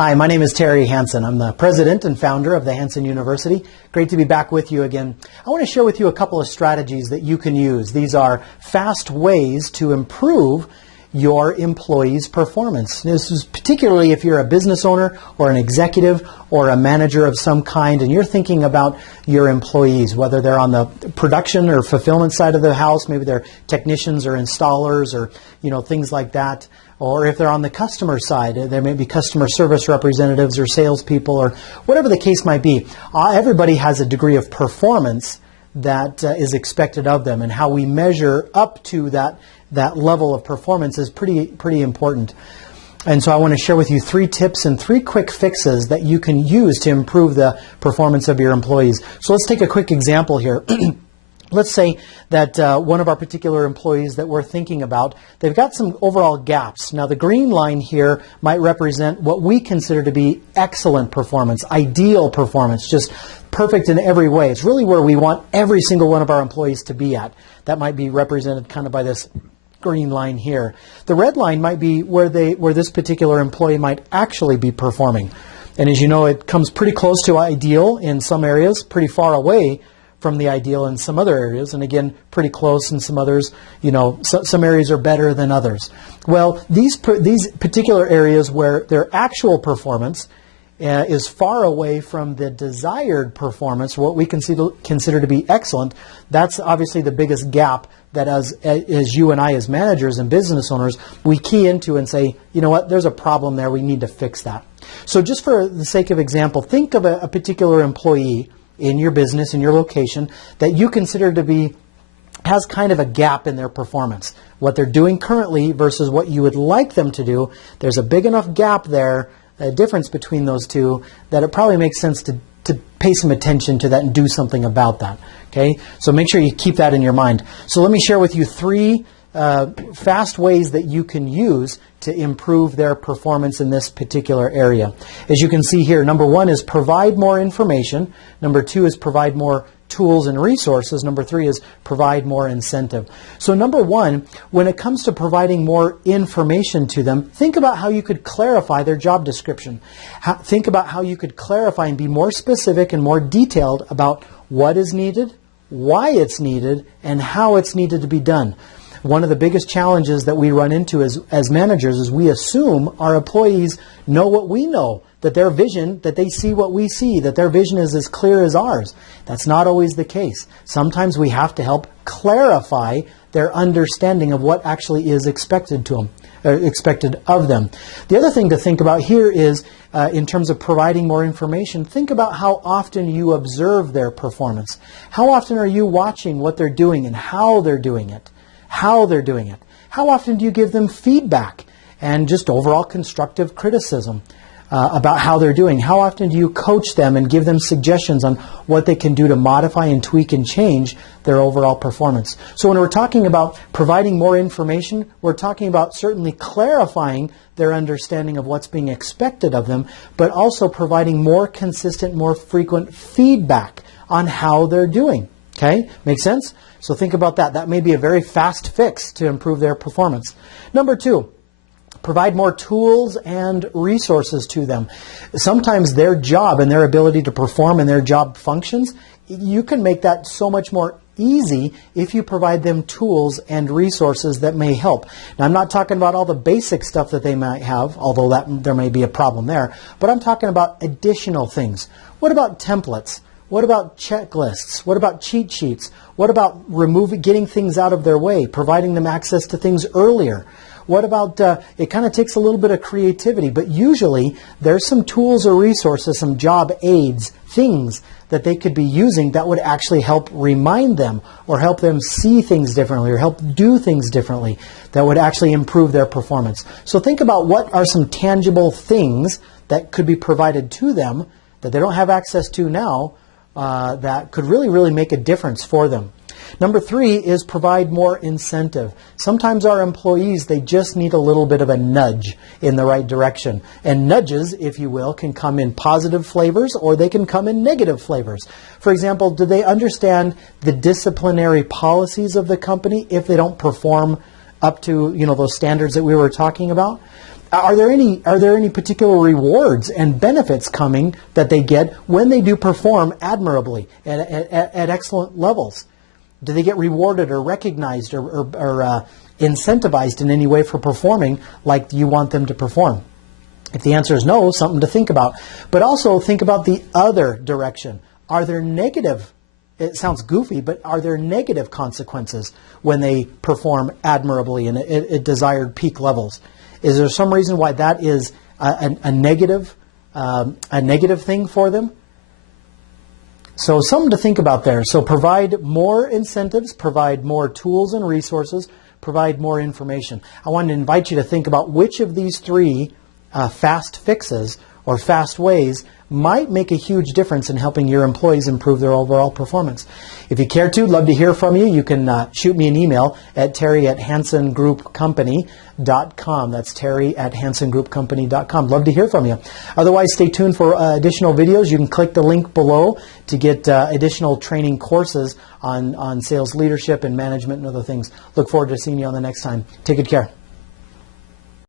Hi, my name is Terry Hansen. I'm the president and founder of the Hansen University. Great to be back with you again. I want to share with you a couple of strategies that you can use. These are fast ways to improve your employees' performance. This is particularly if you're a business owner or an executive or a manager of some kind and you're thinking about your employees, whether they're on the production or fulfillment side of the house, maybe they're technicians or installers or things like that. Or if they're on the customer side, there may be customer service representatives or salespeople or whatever the case might be. Everybody has a degree of performance that is expected of them, and how we measure up to that level of performance is pretty important. And so I want to share with you 3 tips and 3 quick fixes that you can use to improve the performance of your employees. So let's take a quick example here. Let's say that one of our particular employees that we're thinking about, they've got some overall gaps. Now the green line here might represent what we consider to be excellent performance, ideal performance, just perfect in every way. It's really where we want every single one of our employees to be at. That might be represented kind of by this green line here. The red line might be where this particular employee might actually be performing. And as you know, it comes pretty close to ideal in some areas, pretty far away from the ideal in some other areas, and again, pretty close in some others. Some areas are better than others. Well, these particular areas where their actual performance is far away from the desired performance, what we consider to be excellent, that's obviously the biggest gap that as you and I as managers and business owners, we key into and say, you know what, there's a problem there, we need to fix that. So just for the sake of example, think of a particular employee in your business, in your location, that you consider to be, has kind of a gap in their performance. What they're doing currently versus what you would like them to do, there's a big enough gap there, a difference between those two, that it probably makes sense to pay some attention to that and do something about that. Okay? So make sure you keep that in your mind. So let me share with you 3 fast ways that you can use to improve their performance in this particular area. As you can see here, number 1 is provide more information. Number 2 is provide more tools and resources. Number 3 is provide more incentive. So number 1, when it comes to providing more information to them, think about how you could clarify their job description. Think about how you could clarify and be more specific and more detailed about what is needed, why it's needed, and how it's needed to be done. One of the biggest challenges that we run into as managers is we assume our employees know what we know, that their vision, that they see what we see, that their vision is as clear as ours. That's not always the case. Sometimes we have to help clarify their understanding of what actually is expected of them. The other thing to think about here is, in terms of providing more information, think about how often you observe their performance. How often are you watching what they're doing and how they're doing it? How often do you give them feedback and just overall constructive criticism about how they're doing? How often do you coach them and give them suggestions on what they can do to modify and tweak and change their overall performance? So when we're talking about providing more information, we're talking about certainly clarifying their understanding of what's being expected of them, but also providing more consistent, more frequent feedback on how they're doing. Okay? Make sense? So think about that. That may be a very fast fix to improve their performance. Number 2, provide more tools and resources to them. Sometimes their job and their ability to perform in their job functions, you can make that so much more easy if you provide them tools and resources that may help. Now, I'm not talking about all the basic stuff that they might have, although there may be a problem there, but I'm talking about additional things. What about templates? What about checklists? What about cheat sheets? What about getting things out of their way, providing them access to things earlier? What about, it kind of takes a little bit of creativity, but usually there's some tools or resources, some job aids, things that they could be using that would actually help remind them or help them see things differently or help do things differently that would actually improve their performance. So think about what are some tangible things that could be provided to them that they don't have access to now, that could really make a difference for them. Number 3 is provide more incentive. Sometimes our employees, they just need a little bit of a nudge in the right direction. And nudges, if you will, can come in positive flavors or they can come in negative flavors. For example, do they understand the disciplinary policies of the company if they don't perform up to those standards that we were talking about? Are there any particular rewards and benefits coming that they get when they do perform admirably at excellent levels? Do they get rewarded or recognized or incentivized in any way for performing like you want them to perform? If the answer is no, something to think about. But also think about the other direction. Are there negative, it sounds goofy, but are there negative consequences when they perform admirably and at desired peak levels? Is there some reason why that is a negative thing for them? So something to think about there. So provide more incentives, provide more tools and resources, provide more information. I want to invite you to think about which of these three fast fixes or fast ways might make a huge difference in helping your employees improve their overall performance. If you care to, love to hear from you. You can shoot me an email at terry@hansengroupcompany.com. That's terry@hansengroupcompany.com. Love to hear from you. Otherwise, stay tuned for additional videos. You can click the link below to get additional training courses on sales leadership and management and other things. Look forward to seeing you on the next time. Take good care.